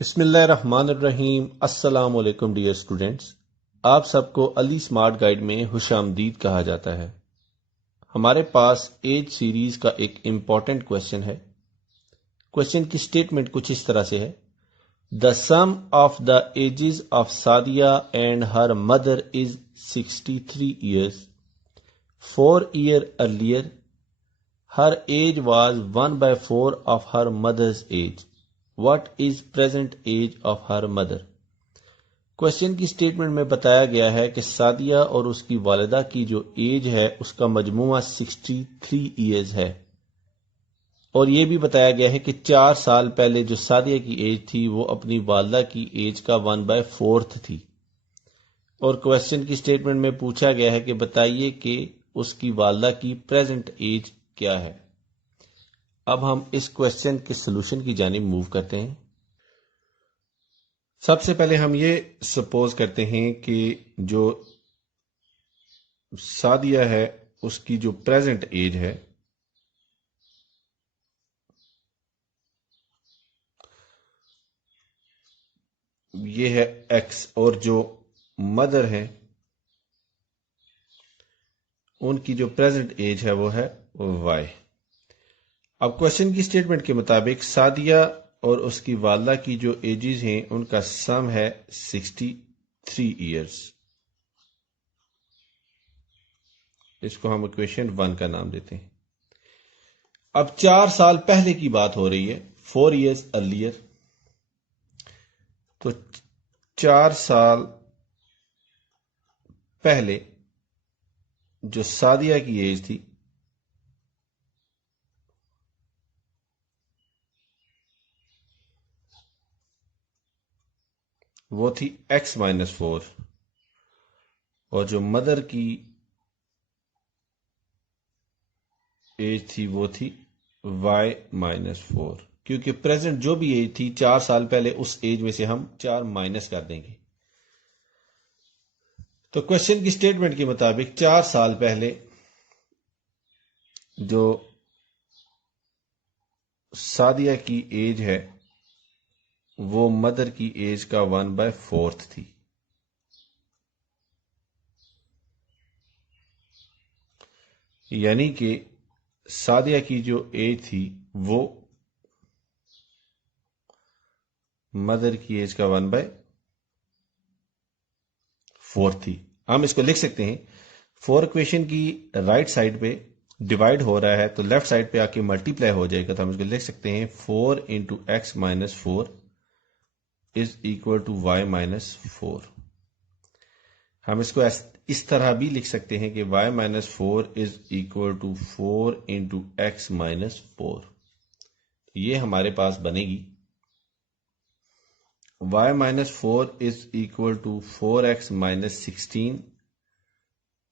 बिस्मिल्लाहिर्रहमानिर्रहीम। अस्सलाम वालेकुम डियर स्टूडेंट्स, आप सबको अली स्मार्ट गाइड में खुशामदीद कहा जाता है। हमारे पास एज सीरीज का एक इम्पॉर्टेंट क्वेश्चन है। क्वेश्चन की स्टेटमेंट कुछ इस तरह से है: the sum of the ages of Sadia and her mother is 63 years. 4 years earlier her age was 1/4 of her mother's age. What is present age of her mother? Question की statement में बताया गया है कि सादिया और उसकी वालिदा की जो एज है उसका मजमूआ 63 ईयर्स है, और यह भी बताया गया है कि 4 साल पहले जो सादिया की एज थी वो अपनी वालिदा की एज का 1/4 थी। और क्वेश्चन की स्टेटमेंट में पूछा गया है कि बताइए कि उसकी वालिदा की प्रेजेंट एज क्या है। अब हम इस क्वेश्चन के सलूशन की जानिब मूव करते हैं। सबसे पहले हम ये सपोज करते हैं कि जो सादिया है उसकी जो प्रेजेंट एज है ये है x, और जो मदर है उनकी जो प्रेजेंट एज है वो है y। अब क्वेश्चन की स्टेटमेंट के मुताबिक सादिया और उसकी वालिदा की जो एजेस हैं उनका सम है 63 ईयर्स। इसको हम इक्वेशन 1 का नाम देते हैं। अब 4 साल पहले की बात हो रही है, 4 years अर्लियर। तो 4 साल पहले जो सादिया की एज थी वो थी x-4, और जो मदर की एज थी वो थी y-4, क्योंकि प्रेजेंट जो भी एज थी 4 साल पहले उस एज में से हम 4 माइनस कर देंगे। तो क्वेश्चन की स्टेटमेंट के मुताबिक 4 साल पहले जो सादिया की एज है वो मदर की एज का 1/4 थी। यानी कि सादिया की जो एज थी वो मदर की एज का 1/4 थी। हम इसको लिख सकते हैं, 4 इक्वेशन की राइट साइड पे डिवाइड हो रहा है तो लेफ्ट साइड पे आके मल्टीप्लाई हो जाएगा, तो हम इसको लिख सकते हैं 4 into x-4 is equal to y-4। हम इसको इस तरह भी लिख सकते हैं कि y-4 is equal to 4 into x-4। ये हमारे पास बनेगी y-4 is equal to 4x-16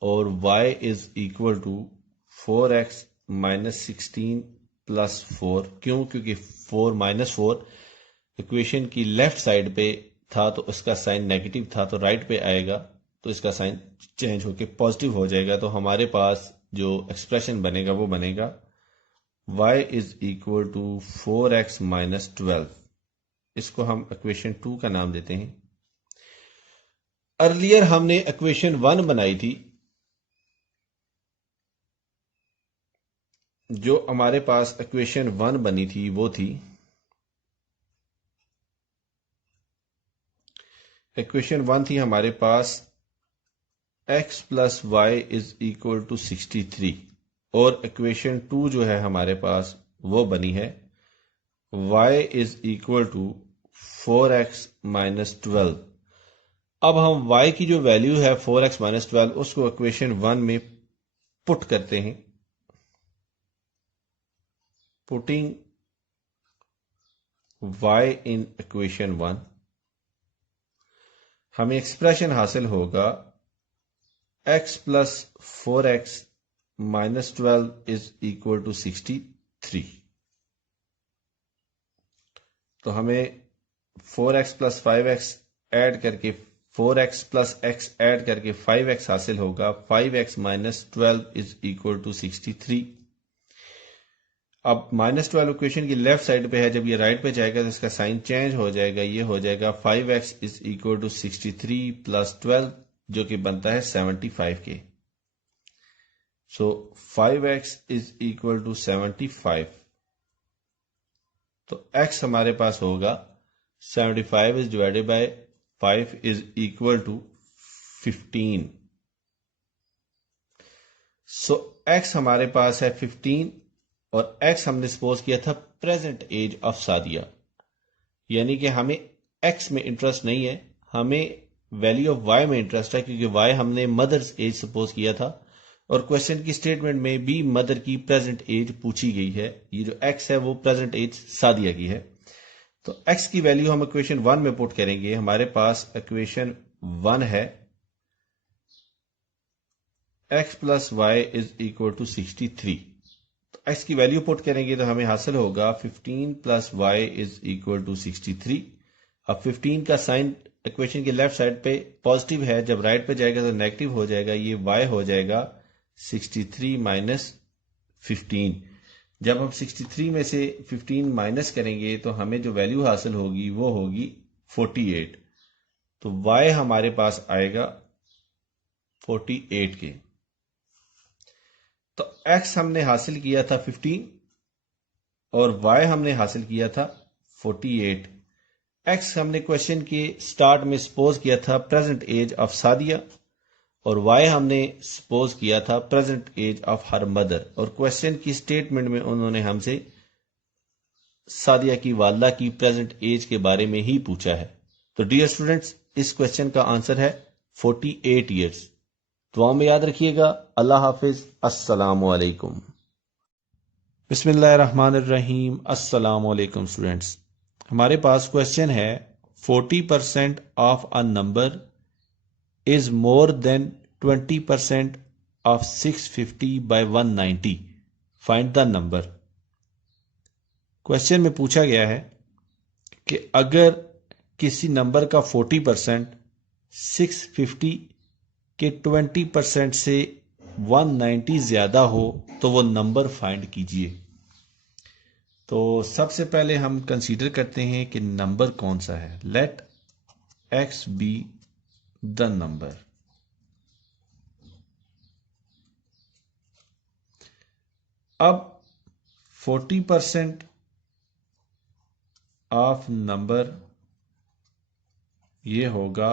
और y is equal to 4x-16 plus 4। क्यों? क्योंकि 4-4 इक्वेशन की लेफ्ट साइड पे था तो उसका साइन नेगेटिव था, तो राइट पे आएगा तो इसका साइन चेंज होकर पॉजिटिव हो जाएगा। तो हमारे पास जो एक्सप्रेशन बनेगा वो बनेगा y is equal to 4x-12। इसको हम इक्वेशन 2 का नाम देते हैं। अर्लियर हमने इक्वेशन 1 बनाई थी, जो हमारे पास इक्वेशन 1 बनी थी वो थी इक्वेशन 1 थी हमारे पास x plus y is equal to 63, और इक्वेशन 2 जो है हमारे पास वो बनी है y is equal to 4x-12। अब हम y की जो वैल्यू है 4x-12 उसको इक्वेशन 1 में पुट करते हैं। पुटिंग y इन इक्वेशन 1 हमें एक्सप्रेशन हासिल होगा x plus 4x-12 is equal to 63। तो हमें 4x प्लस 5x ऐड करके 4x प्लस x ऐड करके 5x हासिल होगा। 5x-12 is equal to 63। अब -12 इक्वेशन की लेफ्ट साइड पे है, जब ये राइट पे जाएगा तो इसका साइन चेंज हो जाएगा, ये हो जाएगा 5x is equal to 63 plus 12 जो कि बनता है 75 के। सो 5x इज इक्वल टू 75, तो x हमारे पास होगा 75 is divided by 5 is equal to 15। So x हमारे पास है 15 और x हमने सपोज किया था प्रेजेंट एज ऑफ सादिया, यानी कि हमें x में इंटरेस्ट नहीं है, हमें वैल्यू ऑफ y में इंटरेस्ट है, क्योंकि y हमने मदर्स एज सपोज किया था और क्वेश्चन की स्टेटमेंट में भी मदर की प्रेजेंट एज पूछी गई है। ये जो x है वो प्रेजेंट एज सादिया की है। तो x की वैल्यू हम इक्वेशन 1 में पुट करेंगे। हमारे पास इक्वेशन 1 है x plus y is equal to 63। तो x की वैल्यू पुट करेंगे तो हमें हासिल होगा 15 plus y is equal to 63। अब 15 का साइन इक्वेशन की लेफ्ट साइड पे पॉजिटिव है, जब राइट पे जाएगा तो नेगेटिव हो जाएगा, ये y हो जाएगा 63 माइनस 15। जब हम 63 में से 15 माइनस करेंगे तो हमें जो वैल्यू हासिल होगी वो होगी 48। तो y हमारे पास आएगा 48 के। तो x हमने हासिल किया था 15 और y हमने हासिल किया था 48। x हमने क्वेश्चन के स्टार्ट में सपोज किया था प्रेजेंट एज ऑफ सादिया और y हमने सपोज किया था present age of her mother, और क्वेश्चन की स्टेटमेंट में उन्होंने हमसे सादिया की वालदा की प्रेजेंट एज के बारे में ही पूछा है। तो डियर स्टूडेंट्स, इस क्वेश्चन का आंसर है 48 ईयर्स। दुआ में याद रखिएगा। अल्लाह हाफिज। अस्सलाम वालेकुम। बिस्मिल्लाहिर्रहमानिर्रहीम। अस्सलाम वालेकुम स्टूडेंट्स, हमारे पास क्वेश्चन है 40% of a number is more than 20% of 650 by 190. Find the number. Question में पूछा गया है कि अगर किसी नंबर का 40% 650 के 20% से 190 ज्यादा हो तो वो नंबर फाइंड कीजिए। तो सबसे पहले हम कंसीडर करते हैं कि नंबर कौन सा है। Let x be the number. अब 40% ऑफ नंबर ये होगा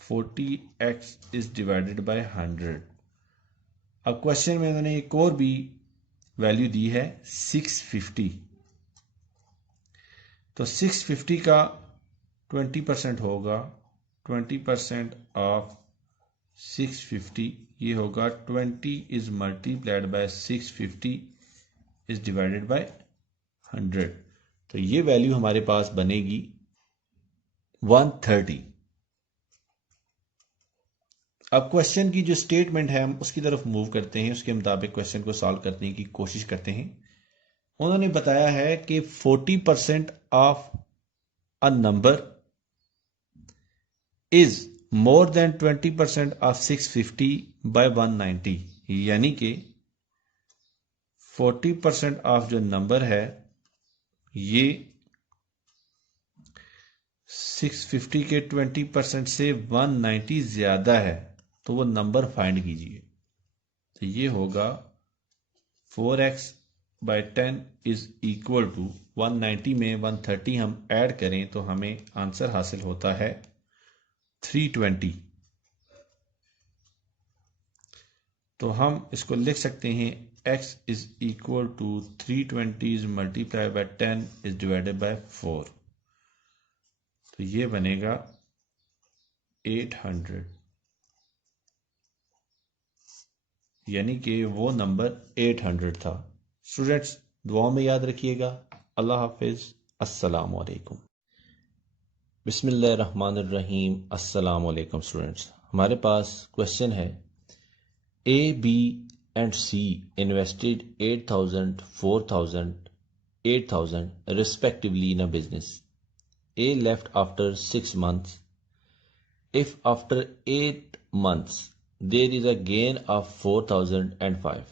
40x इज डिवाइडेड बाय 100। अब क्वेश्चन में उन्होंने एक और भी वैल्यू दी है 650। तो 650 का 20% होगा 20% ऑफ 650, ये होगा 20 is multiplied by 650 is divided bye 100। तो ये वैल्यू हमारे पास बनेगी 130। अब क्वेश्चन की जो स्टेटमेंट है हम उसकी तरफ मूव करते हैं, उसके मुताबिक क्वेश्चन को सॉल्व करने की कोशिश करते हैं। उन्होंने बताया है कि 40% of a number is more than 20% of 650 by 190, यानी कि 40% ऑफ जो नंबर है ये 650 के 20% से 190 ज्यादा है, तो वो नंबर फाइंड कीजिए। तो ये होगा 4x bye 10 is equal to 190 में 130 हम ऐड करें तो हमें आंसर हासिल होता है 320। तो हम इसको लिख सकते हैं x is equal to 320 multiply by 10 is divided by 4। तो ये बनेगा 800, यानी कि वो नंबर 800 था। स्टूडेंट्स, दुआ में याद रखिएगा। अल्लाह हाफिज। अस्सलाम वालेकुम। बिस्मिल्लाहिर्रहमानिर्रहीम। अस्सलाम वालेकुम स्टूडेंट्स, हमारे पास क्वेश्चन है A, B and C invested 8,000, 4,000, 8,000 respectively in a business. A left after 6 months. If after 8 months there is a gain of 4,005,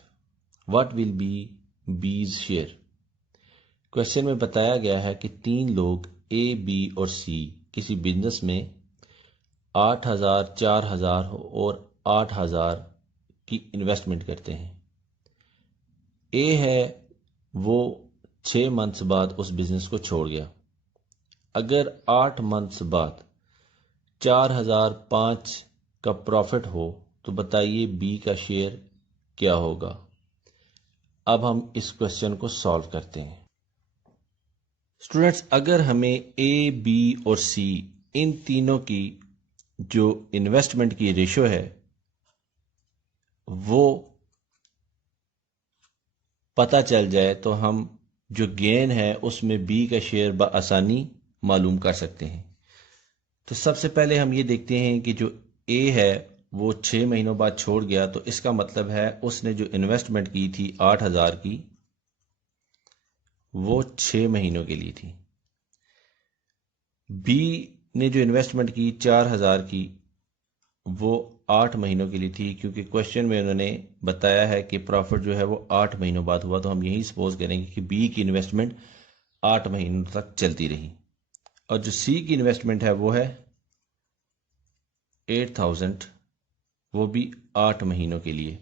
what will be B's share? Question में बताया गया है कि तीन लोग ए, बी और सी किसी बिजनेस में 8,000, 4,000 और 8,000 की इन्वेस्टमेंट करते हैं। ए है वो 6 मंथ्स बाद उस बिजनेस को छोड़ गया। अगर 8 मंथ्स बाद 4,005 का प्रॉफिट हो तो बताइए बी का शेयर क्या होगा। अब हम इस क्वेश्चन को सॉल्व करते हैं। स्टूडेंट्स, अगर हमें ए, बी और सी इन तीनों की जो इन्वेस्टमेंट की रेशो है वो पता चल जाए तो हम जो गेन है उसमें बी का शेयर बआसानी मालूम कर सकते हैं। तो सबसे पहले हम ये देखते हैं कि जो ए है वो 6 महीनों बाद छोड़ गया, तो इसका मतलब है उसने जो इन्वेस्टमेंट की थी 8,000 की वो 6 महीनों के लिए थी। बी ने जो इन्वेस्टमेंट की 4,000 की वो 8 महीनों के लिए थी, क्योंकि क्वेश्चन में उन्होंने बताया है कि प्रॉफिट जो है वो 8 महीनों बाद हुआ, तो हम यही सपोज करेंगे कि बी की इन्वेस्टमेंट 8 महीनों तक चलती रही। और जो सी की इन्वेस्टमेंट है वो है 8,000, वो भी 8 महीनों के लिए।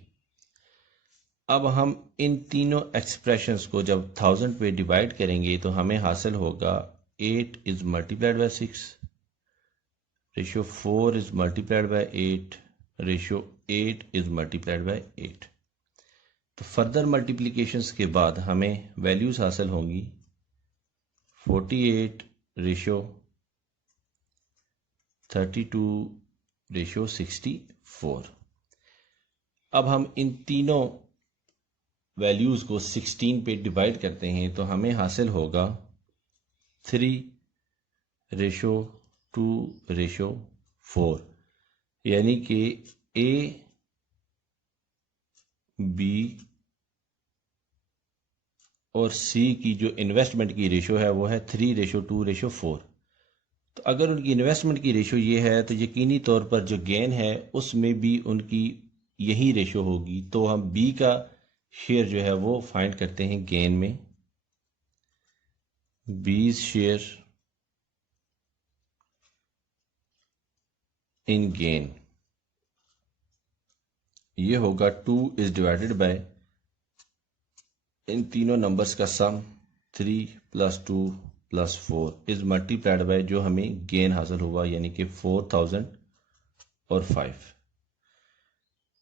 अब हम इन तीनों एक्सप्रेशंस को जब 1000 पे डिवाइड करेंगे तो हमें हासिल होगा 8 is multiplied by 6, ratio 4 is multiplied by 8, ratio 8 is multiplied by 8। तो फर्दर मल्टीप्लिकेशंस के बाद हमें वैल्यूज हासिल होंगी 48 रेशियो 32 रेशियो 64। अब हम इन तीनों वैल्यूज को 16 पे डिवाइड करते हैं तो हमें हासिल होगा 3 रेशियो 2 रेशियो 4, यानी कि ए, बी और सी की जो इन्वेस्टमेंट की रेशियो है वो है 3 रेशियो 2 रेशियो 4। तो अगर उनकी इन्वेस्टमेंट की रेशियो ये है तो यकीनी तौर पर जो गेन है उसमें भी उनकी यही रेशियो होगी। तो हम बी का शेयर जो है वो फाइंड करते हैं गेन में। बीज शेयर इन गेन ये होगा 2 इज डिवाइडेड बाय इन तीनों नंबर्स का सम 3 + 2 + 4 इज मल्टीप्लाइड बाय जो हमें गेन हासिल हुआ, यानी कि 4,005।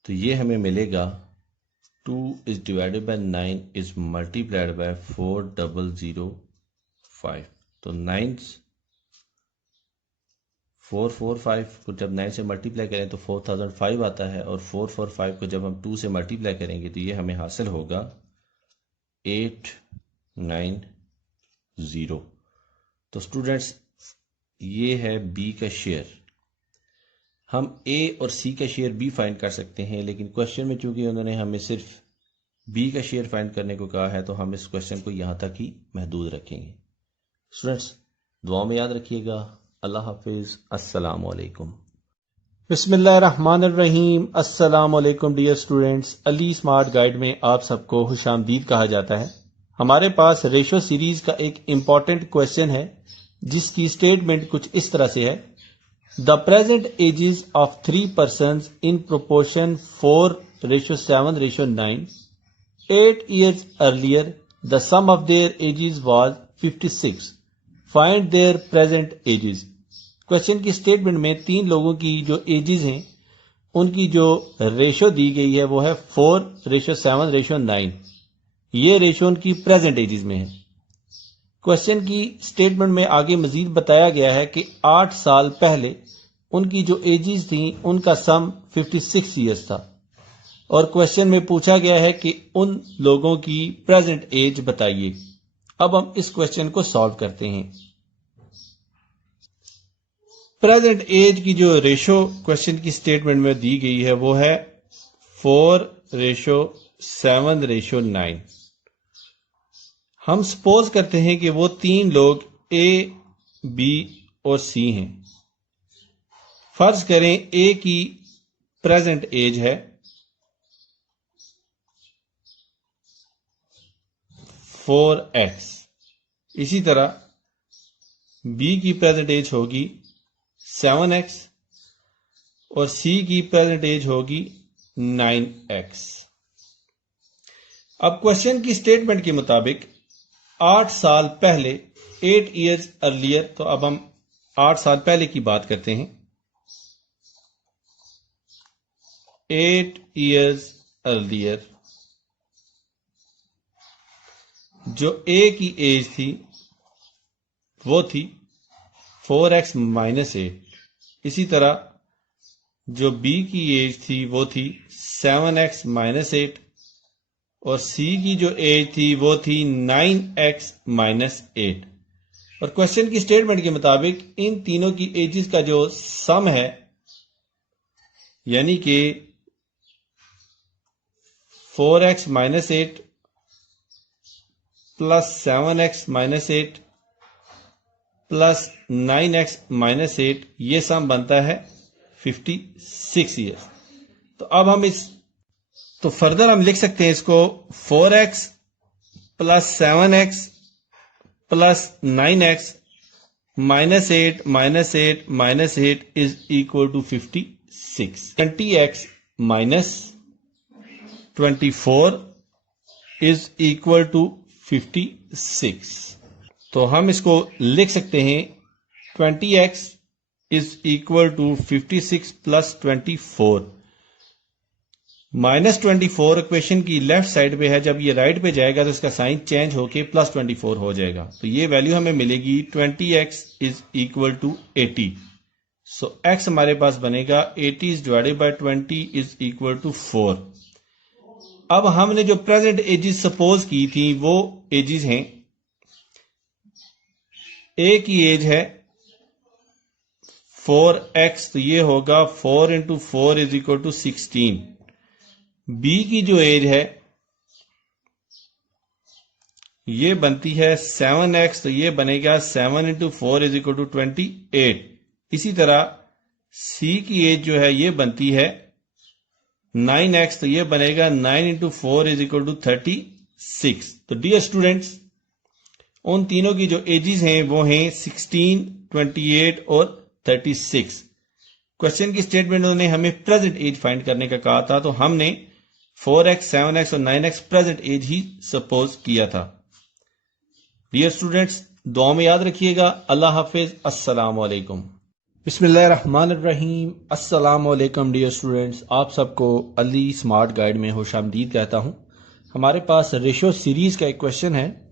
तो ये हमें मिलेगा 2 is divided bye 9 is multiplied by 4,005। तो 9 445 को जब 9 से मल्टीप्लाई करें तो 4,005 आता है, और 445 को जब हम 2 से मल्टीप्लाई करेंगे तो ये हमें हासिल होगा 890। तो स्टूडेंट्स, ये है बी का शेयर। हम ए और सी का शेयर भी फाइंड कर सकते हैं, लेकिन क्वेश्चन में चूंकि उन्होंने हमें सिर्फ बी का शेयर फाइंड करने को कहा है तो हम इस क्वेश्चन को यहां तक ही महदूद रखेंगे। स्टूडेंट्स, दुआ में याद रखिएगा। अल्लाह हाफिज। अस्सलाम वालेकुम। बिस्मिल्लाहिर्रहमानिर्रहीम। अस्सलाम वालेकुम dear students. Ali smart guide में आप सबको खुशामदीद कहा जाता है। हमारे पास रेशो सीरीज का एक इंपॉर्टेंट क्वेश्चन है जिसकी स्टेटमेंट कुछ इस तरह से है। The present ages of 3 persons in proportion 4:7:9, 8 years earlier the sum of their ages was 56. Find their present ages. Question की स्टेटमेंट में 3 लोगों की जो एजेस हैं उनकी जो रेशो दी गई है वो है 4:7:9। ये रेशो उनकी प्रेजेंट एजेस में है। क्वेश्चन की स्टेटमेंट में आगे मजीद बताया गया है कि 8 साल पहले उनकी जो एजेस थी उनका सम 56 ईयर्स था, और क्वेश्चन में पूछा गया है कि उन लोगों की प्रेजेंट एज बताइए। अब हम इस क्वेश्चन को सॉल्व करते हैं। प्रेजेंट एज की जो रेशो क्वेश्चन की स्टेटमेंट में दी गई है वो है 4:7:9। हम सपोज करते हैं कि वो 3 लोग ए, बी और सी हैं। फर्ज करें ए की प्रेजेंट एज है 4x इसी तरह b की प्रेजेंट एज होगी 7x और c की प्रेजेंट एज होगी 9x। अब क्वेश्चन की स्टेटमेंट के मुताबिक 8 साल पहले 8 years अर्लियर, तो अब हम 8 साल पहले की बात करते हैं। 8 years अर्लियर जो a की एज थी वो थी 4x माइनस 8। इसी तरह जो b की एज थी वो थी 7x माइनस 8 और c की जो एज थी वो थी 9x माइनस 8। और क्वेश्चन की स्टेटमेंट के मुताबिक इन तीनों की एजेस का जो सम है, यानी कि 4x minus 8 plus 7x minus 8 plus 9x minus 8, ये सम बनता है 56 ईयर्स। तो अब हम फर्दर हम लिख सकते हैं इसको 4x plus 7x plus 9x minus 8 minus 8 minus 8 is equal to 56। 20x minus 24 is equal to 56। तो हम इसको लिख सकते हैं 20x is equal to 56 plus 24। Minus 24 equation की लेफ्ट साइड पे है, जब ये राइट पे जाएगा तो इसका साइन चेंज होके प्लस 24 हो जाएगा। तो ये वैल्यू हमें मिलेगी 20x is equal to 80। So x हमारे पास बनेगा 80 divided by 20 is equal to 4। अब हमने जो प्रेजेंट एजेस सपोज की थी वो एजेस हैं, a की एज है 4x, तो ये होगा 4 into 4 is equal to 16। b की जो एज है ये बनती है 7x, तो ये बनेगा 7 इंटू 4 इज इक्वल टू 28। इसी तरह c की एज जो है ये बनती है 9x, तो ये बनेगा 9 इंटू 4 इज इक्वल टू 36। तो डियर स्टूडेंट्स, उन तीनों की जो एजेस हैं वो हैं 16, 28 और 36। क्वेश्चन की स्टेटमेंट उन्होंने हमें प्रेजेंट एज फाइंड करने का कहा था, तो हमने 4x, 7x और 9x प्रेजेंट एज ही सपोज किया था। डियर स्टूडेंट्स, दुआ में याद रखिएगा। अल्लाह हाफिज, अस्सलाम वालेकुम। बिस्मिल्लाहिर्रहमानिर्रहीम। अस्सलाम वालेकुम डियर स्टूडेंट्स, आप सबको अली स्मार्ट गाइड में खुशामदीद कहता हूं। हमारे पास रेशो सीरीज का एक क्वेश्चन है।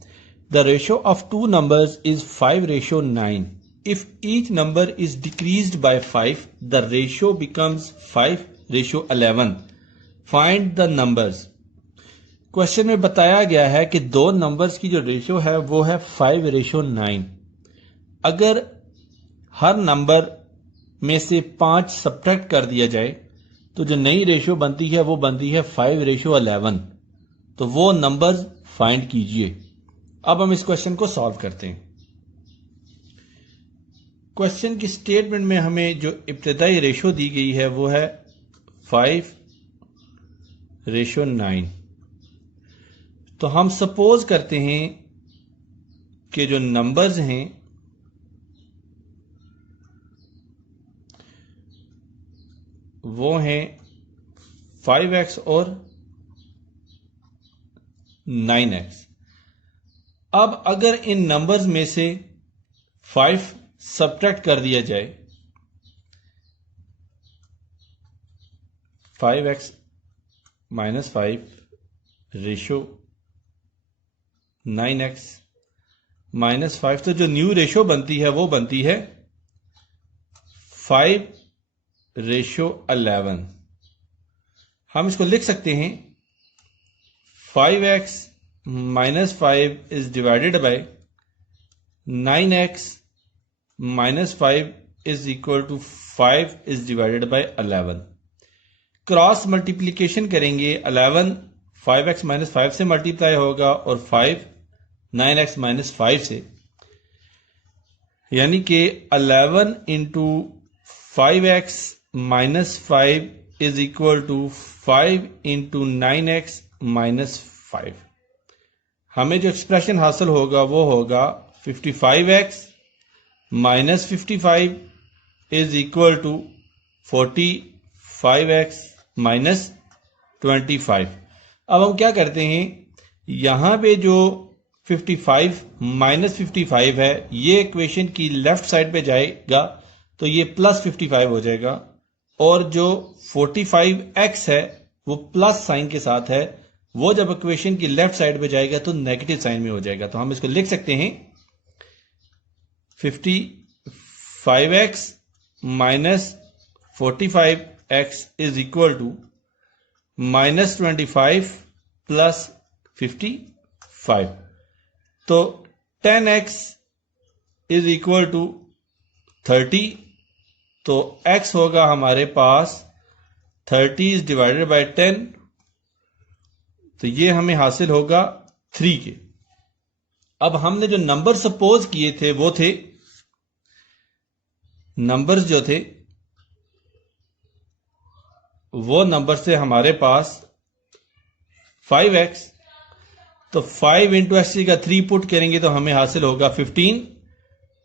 The ratio of two numbers is 5:9। If each number is decreased bye 5, the ratio becomes 5:11। Find the numbers. Question में बताया गया है कि दो नंबर्स की जो रेशो है वो है 5:9। अगर हर नंबर में से 5 सब्ट्रैक्ट कर दिया जाए तो जो नई रेशो बनती है वो बनती है 5:11। तो वो नंबर्स फाइंड कीजिए। अब हम इस क्वेश्चन को सॉल्व करते हैं। क्वेश्चन की स्टेटमेंट में हमें जो इब्तिदाई रेशो दी गई है वो है 5:9। तो हम सपोज करते हैं कि जो नंबर्स हैं वो हैं 5x और 9x। अब अगर इन नंबर्स में से 5 सब्ट्रैक्ट कर दिया जाए, 5x minus 5 ratio 9x minus 5, तो जो न्यू रेशो बनती है वो बनती है 5:11। हम इसको लिख सकते हैं 5x minus 5 is divided by 9x minus 5 is equal to 5 is divided by 11। Cross multiplication करेंगे, 11 5x माइनस 5 से मल्टीप्लाई होगा और 5 9x माइनस 5 से, यानी कि 11 into 5x minus 5 is equal to 5 into 9x minus 5। हमें जो एक्सप्रेशन हासिल होगा वो होगा 55x minus 55 is equal to 45x minus 25। अब हम क्या करते हैं, यहां पे जो 55 माइनस 55 है ये इक्वेशन की लेफ्ट साइड पे जाएगा तो ये प्लस 55 हो जाएगा, और जो 45x है वो प्लस साइन के साथ है, वो जब इक्वेशन की लेफ्ट साइड पे जाएगा तो नेगेटिव साइन में हो जाएगा। तो हम इसको लिख सकते हैं 55x minus 45x is equal to minus 25 plus 55। तो 10x इज इक्वल टू 30, तो x होगा हमारे पास 30 इज डिवाइडेड बाय 10, तो ये हमें हासिल होगा 3 के। अब हमने जो नंबर सपोज किए थे वो थे, नंबर्स जो थे वो नंबर से हमारे पास 5x, तो 5 इंटू एक्स का 3 पुट करेंगे तो हमें हासिल होगा 15,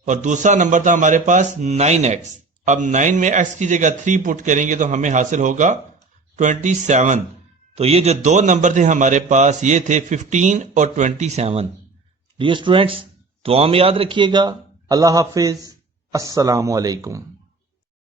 और दूसरा नंबर था हमारे पास 9x। अब 9 में x की जगह 3 पुट करेंगे तो हमें हासिल होगा 27। तो ये जो दो नंबर थे हमारे पास ये थे 15 और 27। डियर स्टूडेंट्स, दुआ में याद रखिएगा। अल्लाह हाफिज, अस्सलामु अलैकुम।